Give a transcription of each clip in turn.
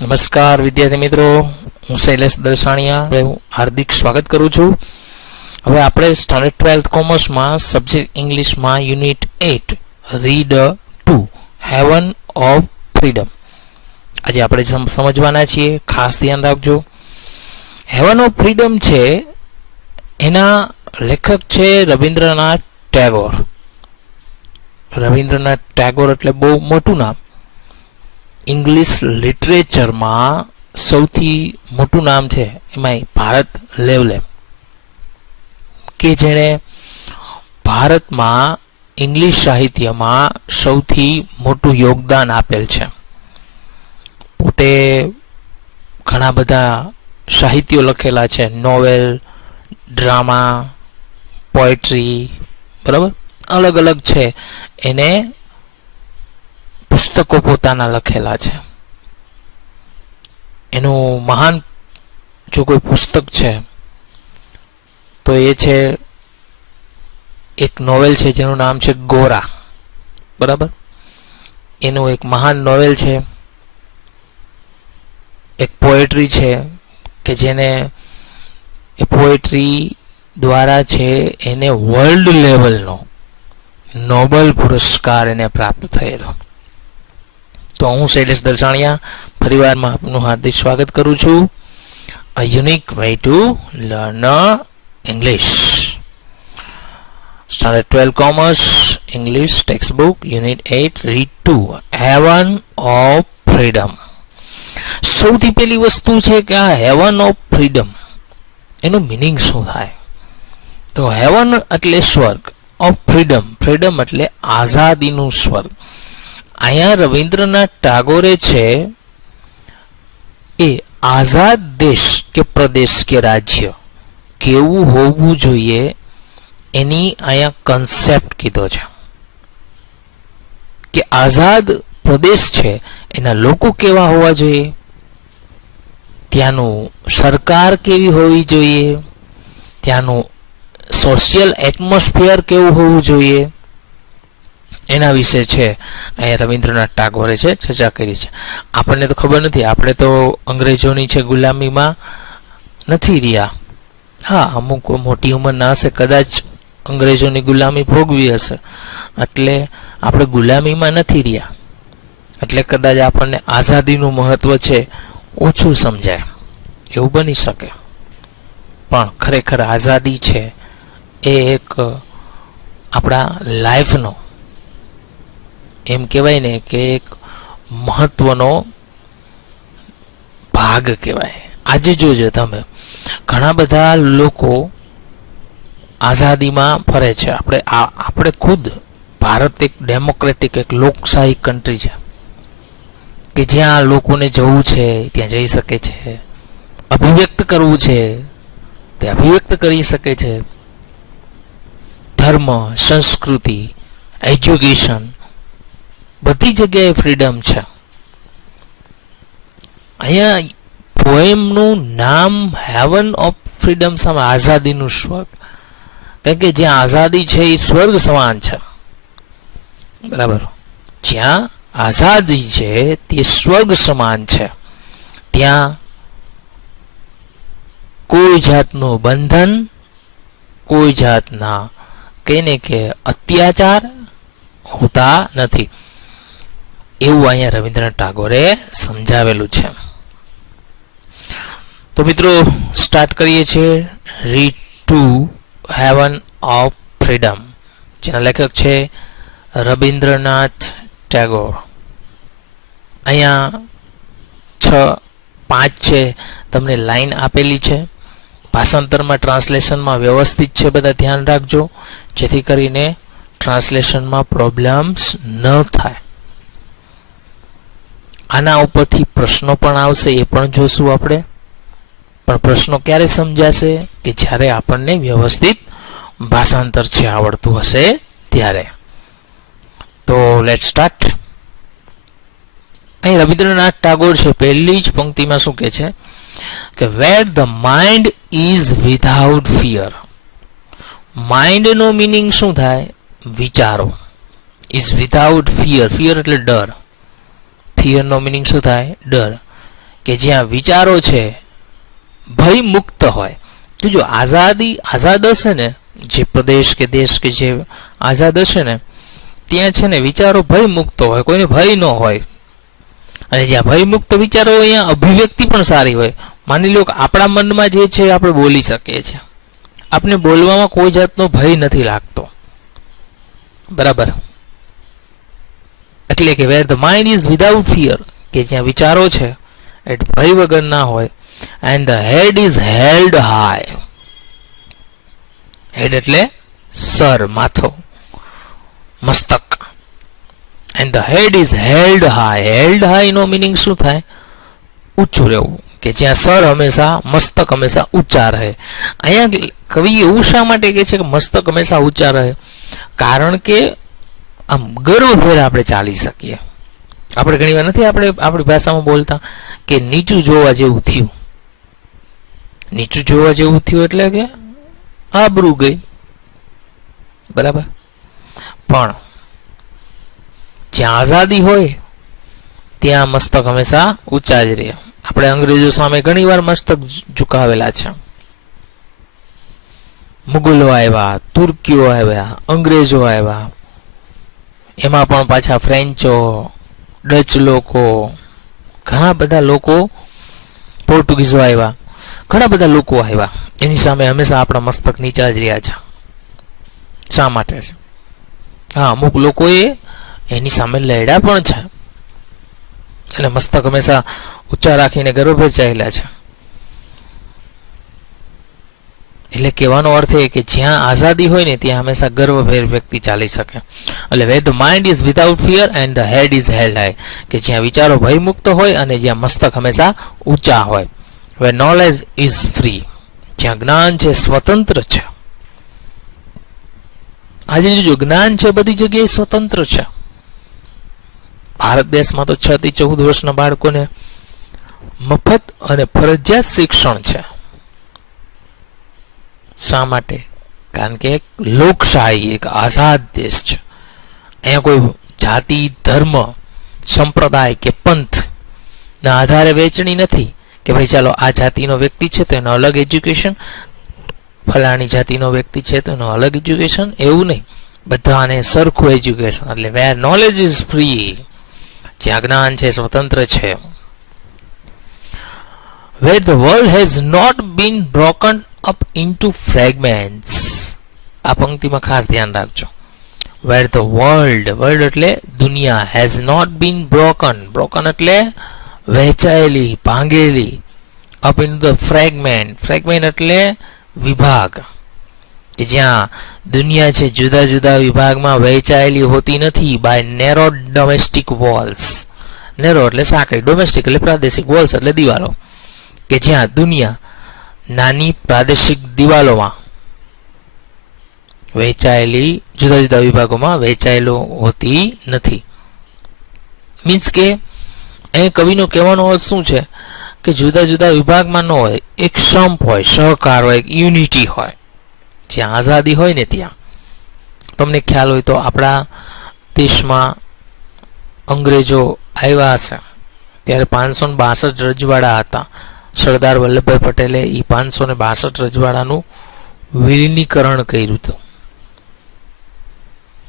નમસ્કાર વિદ્યાર્થી મિત્રો, હું શૈલેષ દલસાણીયા હાર્દિક સ્વાગત કરું છું. હવે આપણે સ્ટાન્ડર્ડ 12th કોમર્સમાં સબ્જેક્ટ ઇંગ્લિશમાં unit 8 read 2 haven of freedom આજે આપણે સમજવાના છીએ. ખાસ ધ્યાન રાખજો. હેવન ઓફ ફ્રીડમ છે એના લેખક છે રવિન્દ્રનાથ ટેગોર. રવિન્દ્રનાથ ટેગોર એટલે બહુ મોટું નામ. ઇંગ્લિશ લિટરેચરમાં સૌથી મોટું નામ છે, એમાંય ભારત લેવલે, કે જેણે ભારતમાં ઇંગ્લિશ સાહિત્યમાં સૌથી મોટું યોગદાન આપેલ છે. પોતે ઘણા બધા સાહિત્યો લખેલા છે, નોવેલ, ડ્રામા, પોએટ્રી, બરાબર, અલગ અલગ છે. એને પુસ્તકો પોતાના લખેલા છે. એનું મહાન જો કોઈ પુસ્તક છે તો એ છે એક નોવેલ છે જેનું નામ છે ગોરા, બરાબર. એનું એક મહાન નોવેલ છે. એક પોએટ્રી છે કે જેને એ પોએટ્રી દ્વારા છે એને વર્લ્ડ લેવલનો નોબેલ પુરસ્કાર એને પ્રાપ્ત થયેલો. તો હું શૈલેષ દલસાણીયા ફરીવારમાં આપનું હાર્દિક સ્વાગત કરું છું. A unique way to learn English. Standard 12 commerce English text book unit 8 read 2 haven of freedom. સૌથી પહેલી વસ્તુ છે કે આ હેવન ઓફ ફ્રીડમ એનું મિનિંગ શું થાય? તો હેવન એટલે સ્વર્ગ, ઓફ ફ્રીડમ, ફ્રીડમ એટલે આઝાદીનું સ્વર્ગ. અહીંયા રવિન્દ્રનાથ ટાગોરે છે એ આઝાદ દેશ કે પ્રદેશ કે રાજ્ય કેવું હોવું જોઈએ એની અહીંયા કન્સેપ્ટ કીધો છે. કે આઝાદ પ્રદેશ છે એના લોકો કેવા હોવા જોઈએ, ત્યાંનું સરકાર કેવી હોવી જોઈએ, ત્યાંનું સોશિયલ એટમોસ્ફિયર કેવું હોવું જોઈએ, એના વિશે છે અહીંયા રવિન્દ્રનાથ ટાગોરે છે ચર્ચા કરી છે. આપણને તો ખબર નથી, આપણે તો અંગ્રેજોની છે ગુલામીમાં નથી રહ્યા. હા, અમુક મોટી ઉંમરના હશે, કદાચ અંગ્રેજોની ગુલામી ભોગવી હશે, એટલે આપણે ગુલામીમાં નથી રહ્યા, એટલે કદાચ આપણને આઝાદીનું મહત્વ છે ઓછું સમજાય, એવું બની શકે. પણ ખરેખર આઝાદી છે એ એક આપણા લાઈફનો, એમ કહેવાય ને કે એક મહત્વનો ભાગ કહેવાય. આજે જોજો તમે, ઘણા બધા લોકો આઝાદીમાં ફરે છે. આપણે ખુદ ભારત એક ડેમોક્રેટિક, એક લોકશાહી કન્ટ્રી છે કે જ્યાં લોકોને જવું છે ત્યાં જઈ શકે છે, અભિવ્યક્ત કરવું છે તે અભિવ્યક્ત કરી શકે છે. ધર્મ, સંસ્કૃતિ, એજ્યુકેશન, બધી જગ્યાએ ફ્રીડમ છે. અહીંયા પોએમનું નામ હેવન ઓફ ફ્રીડમ સામે આઝાદીનું સ્વર્ગ, કારણ કે જ્યાં આઝાદી છે એ સ્વર્ગ સમાન છે, બરાબર. જ્યાં આઝાદી છે તે સ્વર્ગ સમાન છે. ત્યાં કોઈ જાતનું બંધન, કોઈ જાતના કહીને કે અત્યાચાર હોતા નથી, એવું અહીંયા રવિન્દ્રનાથ ટાગોરે સમજાવેલું છે. તો મિત્રો સ્ટાર્ટ કરીએ છીએ રીડ 2 હેવન ઓફ ફ્રીડમ, જેના લેખક છે રવિન્દ્રનાથ ટાગોર. અહીંયા 5 છે તમને લાઈન આપેલી છે. ભાષાંતરમાં, ટ્રાન્સલેશનમાં વ્યવસ્થિત છે, બધા ધ્યાન રાખજો, જેથી કરીને ટ્રાન્સલેશનમાં પ્રોબ્લેમ્સ ન થાય. આના ઉપરથી પ્રશ્નો પણ આવશે, એ પણ જોશું આપણે. પણ પ્રશ્નો ક્યારે સમજાશે? કે જ્યારે આપણને વ્યવસ્થિત ભાષાંતર છે આવડતું હશે ત્યારે. તો લેટ સ્ટાર્ટ. અહીં રવિન્દ્રનાથ ટાગોર છે, પહેલી જ પંક્તિમાં શું કહે છે કે where the mind is without fear. Mind નો મીનિંગ શું થાય? વિચારો. ઇઝ વિધાઉટ ફિયર, ફિયર એટલે ડર. ફિયર નો મીનિંગ શું થાય? ડર. કે જ્યાં વિચારો છે ભય મુક્ત હોય. તો જો આઝાદ હશે ને, જે પ્રદેશ કે દેશ કે જે આઝાદ હશે ને, ત્યાં છે ને વિચારો ભય મુક્ત હોય, કોઈને ભય ન હોય. અને જ્યાં ભય મુક્ત વિચારો હોય ત્યાં અભિવ્યક્તિ પણ સારી હોય. માની લો કે આપણા મનમાં જે છે આપણે બોલી શકીએ છીએ, આપણે બોલવામાં કોઈ જાતનો ભય નથી લાગતો, બરાબર. એટલે કે where the mind is without fear, કે જ્યાં વિચારો છે એ ભય વગર ના હોય. And the head is held high. Head એટલે સર, માથો, મસ્તક. And the head is held high. Held high નો મિનિંગ શું થાય? ઊંચું રહેવું, કે જ્યાં સર હંમેશા, મસ્તક હંમેશા ઊંચા રહે. અહીંયા કવિ એવું શા માટે કહે છે કે મસ્તક હંમેશા ઊંચા રહે? કારણ કે આમ ગર્વભેર આપણે ચાલી શકીએ. આપણે ઘણી વાર નથી આપણે આપણી ભાષામાં બોલતા કે નીચું જોવા જેવું થયું. નીચું જોવા જેવું થયું એટલે કે આબરૂ ગઈ, બરાબર. પણ જ્યાં આઝાદી હોય ત્યાં મસ્તક હંમેશા ઊંચા જ રહે. આપણે અંગ્રેજો સામે ઘણી વાર મસ્તક ઝુકાવેલા છે. મુગલો આવ્યા, તુર્કીઓ આવ્યા, અંગ્રેજો આવ્યા, એમાં પણ પાછા ફ્રેન્ચો, ડચ લોકો, ઘણા બધા લોકો, પોર્ટુગીઝો આવ્યા, ઘણા બધા લોકો આવ્યા. એની સામે હંમેશા આપણા મસ્તક નીચા જ રહ્યા છે. શા માટે છે? હા, અમુક લોકોએ એની સામે લડ્યા પણ છે અને મસ્તક હંમેશા ઊંચા રાખીને ગર્વભેર ચાલ્યા છે. એટલે કહેવાનો અર્થ એ કે જ્યાં આઝાદી હોય ને ત્યાં હંમેશા ગર્વભેર વ્યક્તિ ચાલી શકે. એટલે where the mind is without fear and the head is held high, કે જ્યાં વિચારો ભયમુક્ત હોય અને જ્યાં મસ્તક હંમેશા ઊંચા હોય. વેર નોલેજ ઇઝ ફ્રી, જ્યાં જ્ઞાન છે સ્વતંત્ર છે. આજે જો જ્ઞાન છે બધી જગ્યાએ સ્વતંત્ર છે. ભારત દેશમાં તો 6 થી 14 વર્ષના બાળકોને મફત અને ફરજિયાત શિક્ષણ છે. શા માટે? કારણ કે એક લોકશાહી, એક આઝાદ દેશ છે. અહીંયા કોઈ જાતિ, ધર્મ, સંપ્રદાય કે પંથ ના આધારે વહેંચણી નથી કે ભાઈ ચાલો આ જાતિનો વ્યક્તિ છે તો એનો અલગ એજ્યુકેશન, ફલાણી જાતિનો વ્યક્તિ છે તો એનો અલગ એજ્યુકેશન, એવું નહીં. બધાને સરખું એજ્યુકેશન. એટલે વેર નોલેજ ઇઝ ફ્રી, જ્યાં જ્ઞાન છે સ્વતંત્ર છે. Where the world has not been broken up into fragments. આ પંક્તિમાં ખાસ ધ્યાન રાખજો. વેર ધ વર્લ્ડ, વર્લ્ડ એટલે દુનિયા, has not been broken, broken એટલે વહેંચાયેલી, ભાંગેલી, up in the fragment, fragment એટલે વિભાગ, કે જ્યાં દુનિયા છે જુદા જુદા વિભાગમાં વહેંચાયેલી હોતી નથી by narrow domestic walls. Narrow એટલે સાંકડી, ડોમેસ્ટિક એટલે પ્રાદેશિક, વોલ્સ એટલે દિવાલો, કે જ્યાં દુનિયા નાની પ્રાદેશિક દિવાલોમાં વહેંચાયેલી, જુદા જુદા વિભાગોમાં વહેંચાયેલો હોતી નથી. મીન્સ કે અહીં કવિનો કહેવાનો અર્થ શું છે કે જુદા જુદા વિભાગમાં ન હોય, એક સંપ હોય, સહકાર હોય, એક યુનિટી હોય. જ્યાં આઝાદી હોય ને ત્યાં, તમને ખ્યાલ હોય તો આપણા દેશમાં અંગ્રેજો આવ્યા હશે ત્યારે 562 રજવાડા હતા. સરદાર વલ્લભભાઈ પટેલે એ 562 રજવાડાનું વિલીનીકરણ કર્યું હતું.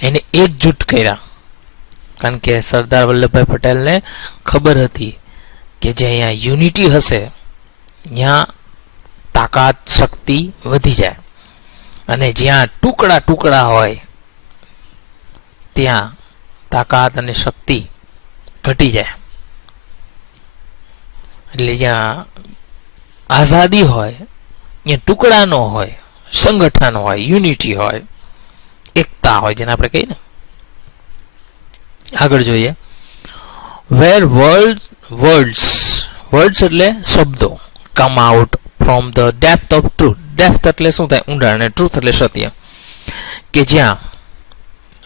એને એકજૂટ કર્યા, કારણ કે સરદાર વલ્લભભાઈ પટેલને ખબર હતી કે જે અહીંયા યુનિટી હશે ત્યાં તાકાત, શક્તિ વધી જાય, અને જ્યાં ટુકડા ટુકડા હોય ત્યાં તાકાત અને શક્તિ ઘટી જાય. એટલે જ્યાં આઝાદી હોય ત્યાં ટુકડા ન હોય, સંગઠન હોય, યુનિટી હોય, એકતા હોય, જેને આપણે કહીએ ને. આગળ જોઈએ. વેર વર્ડ્સ એટલે શબ્દો, come out from the depth of truth. Depth એટલે શું થાય? ઊંડાણ. અને ટ્રુથ એટલે સત્ય, કે જ્યાં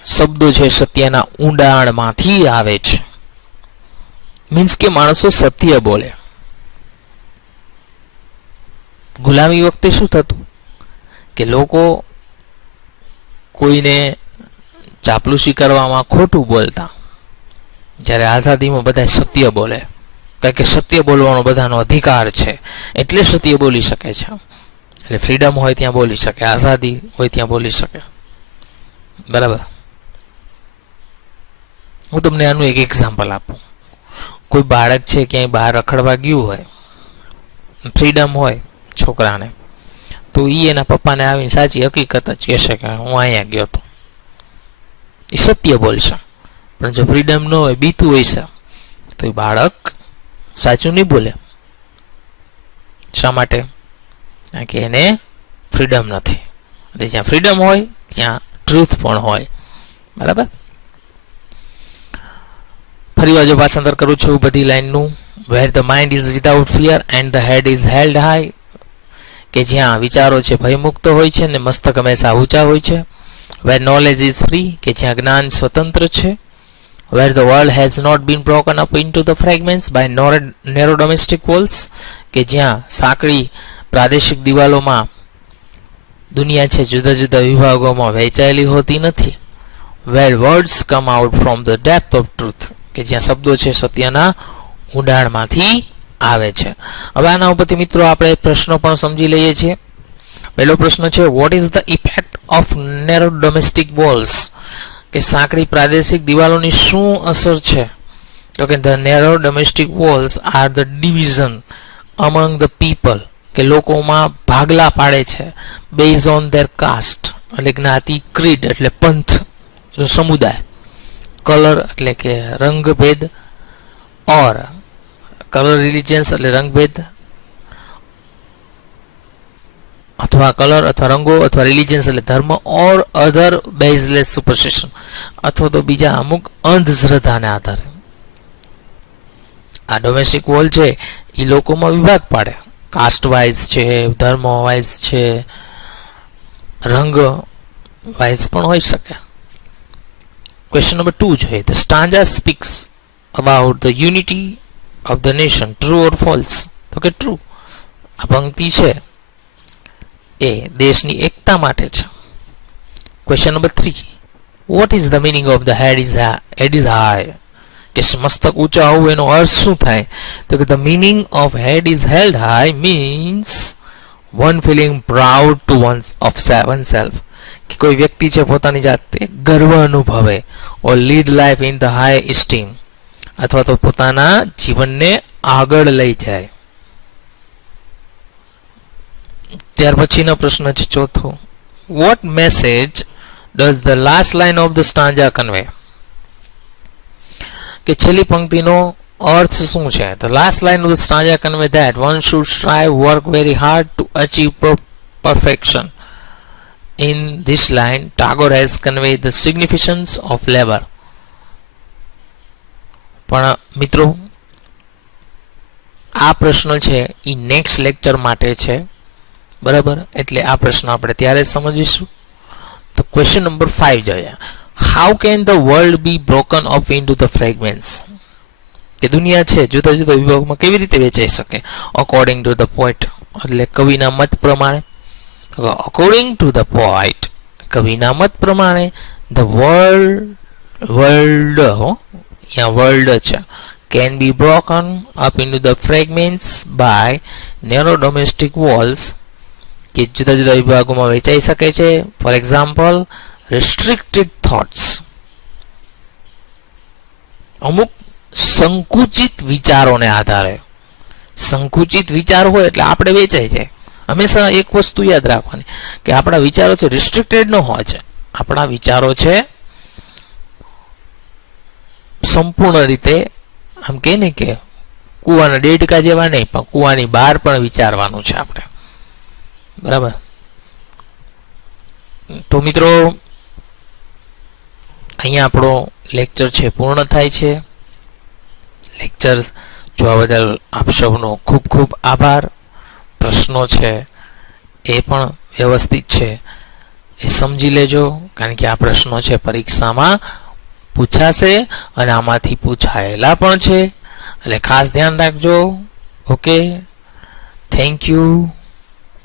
શબ્દો છે સત્યના ઊંડાણમાંથી આવે છે. મીન્સ કે માણસો સત્ય બોલે. ગુલામી વખતે શું થતું કે લોકો કોઈને ચાપલુસી કરવામાં ખોટું બોલતા, જ્યારે આઝાદીમાં બધા સત્ય બોલે. કારણ કે સત્ય બોલવાનો બધાનો અધિકાર છે એટલે સત્ય બોલી શકે છે. એટલે ફ્રીડમ હોય ત્યાં બોલી શકે, આઝાદી હોય ત્યાં બોલી શકે. બરાબર. હું તમને આનું એક એક્ઝામ્પલ આપું. કોઈ બાળક છે ક્યાંય બહાર રખડવા ગયું હોય, ફ્રીડમ હોય છોકરાને, તો એ એના પપ્પાને આવીને સાચી હકીકત જ કહેશે કે હું અહીંયા ગયો હતો. એ સત્ય બોલશે. પણ જો ફ્રીડમ ન હોય, બીતું હોય છે, તો એ બાળક સાચું નહીં બોલે. શા માટે? કારણ કે એને ફ્રીડમ નથી. એટલે જ્યાં ફ્રીડમ હોય ત્યાં ટ્રુથ પણ હોય. બરાબર. ફરી વાર જો ભાષાંતર કરું છું બધી લાઈનનું. Where the mind is without fear and the head is held high, કે જ્યાં વિચારો છે ભયમુક્ત હોય છે ને મસ્તક હંમેશા ઊંચા હોય છે. વેર નોલેજ ઇઝ ફ્રી, કે જ્યાં જ્ઞાન સ્વતંત્ર છે. Where the world has not been broken up into the fragments by narrow domestic walls, કે જ્યાં સાંકડી પ્રાદેશિક દિવાલોમાં દુનિયા છે જુદા જુદા વિભાગોમાં વહેંચાયેલી હોતી નથી. Where words come out from the depth of truth, કે જ્યાં શબ્દો છે સત્યના ઊંડાણમાંથી આવે છે. હવે આના ઉપરથી મિત્રો આપણે પ્રશ્નો પણ સમજી લઈએ છીએ. પહેલો પ્રશ્ન છે, vote is the effect of narrow domestic walls, કે સાંકડી પ્રાદેશિક દિવાલોની શું અસર છે? તો કે the narrow domestic walls are the division અમંગ the people, કે લોકોમાં ભાગલા પાડે છે બેઝ ઓન ધેર કાસ્ટ, એટલે જ્ઞાતિ, ક્રીડ એટલે પંથ સમુદાય, કલર એટલે કે રંગભેદ, ઓર કલર રિલિજન્સ એટલે રંગભેદ અથવા કલર અથવા રંગો અથવા રિલિજન્સ એટલે ધર્મ, ઓર અધર બેઝલેસ સુપરસ્ટિશન, અથવા તો બીજા અમુક અંધશ્રદ્ધાને આધારે. આ ડોમેસ્ટિક વોલ છે એ લોકોમાં વિભાગ પાડે. કાસ્ટ વાઇઝ છે, ધર્મ વાઇઝ છે, રંગ વાઇઝ પણ હોઈ શકે. ક્વેશ્ચન નંબર 2 જોઈએ. The stanza speaks about the unity of the nation, true or false? તો કે ટ્રુ. આ પંક્તિ છે એ દેશની એકતા માટે છે. Question number 3, what is the meaning of the head is high, કે મસ્તક ઊંચા હોવું એનો અર્થ શું થાય? તો કે the meaning of head is held high means one feeling proud to oneself, કે કોઈ વ્યક્તિ છે પોતાની જાતે ગર્વ અનુભવે, or lead life in the high esteem, અથવા તો પોતાના જીવનને આગળ લઈ જાય. ત્યાર પછીનો પ્રશ્ન છે ચોથો, what message does the last line of the stanza convey, કે છેલ્લી પંક્તિનો અર્થ શું છે? The last line of the stanza convey that one should strive work very hard to achieve perfection. In this line, Tagore has conveyed the significance of labor. પણ મિત્રો આ પ્રશ્ન છે એ નેક્સ્ટ લેક્ચર માટે છે. બરાબર. એટલે આ પ્રશ્ન આપણે ત્યારે સમજીશું. તો ક્વેશ્ચન નંબર 5 જોઈએ. How can the world be broken up into the fragments, કે દુનિયા છે જુદા જુદા વિભાગમાં કેવી રીતે વેચાઈ શકે? અકોર્ડિંગ ટુ ધ પોઈટ, એટલે કવિના મત પ્રમાણે. અકોર્ડિંગ ટુ ધ પોઈટ, કવિના મત પ્રમાણે, ધ વર્લ્ડ છે can be broken up into the fragments by narrow domestic walls, કે જુદા જુદા વિભાગોમાં વહેંચાઈ શકે છે. ફોર એક્ઝામ્પલ, restricted thoughts, અમુક સંકુચિત વિચારોને આધારે. સંકુચિત વિચાર હોય એટલે આપણે વેચાઈ જાય. હંમેશા એક વસ્તુ યાદ રાખવાની કે આપણા વિચારો છે રિસ્ટ્રિક્ટેડ ન હોય છે. આપણા વિચારો છે સંપૂર્ણ રીતે આમ કે ને કે કૂવાના દેડકા જેવા નહીં, પણ કૂવાની બહાર પણ વિચારવાનું છે આપણે. બરાબર. તો મિત્રો અહીંયા આપણો લેક્ચર છે પૂર્ણ થાય છે. લેક્ચર જોવા બદલ આપ સૌનો ખૂબ ખૂબ આભાર. પ્રશ્નો છે એ પણ વ્યવસ્થિત છે એ સમજી લેજો, કારણ કે આ પ્રશ્નો છે પરીક્ષામાં પૂછાશે અને આમાંથી પૂછાયેલા પણ છે, એટલે ખાસ ધ્યાન રાખજો. Okay, thank you.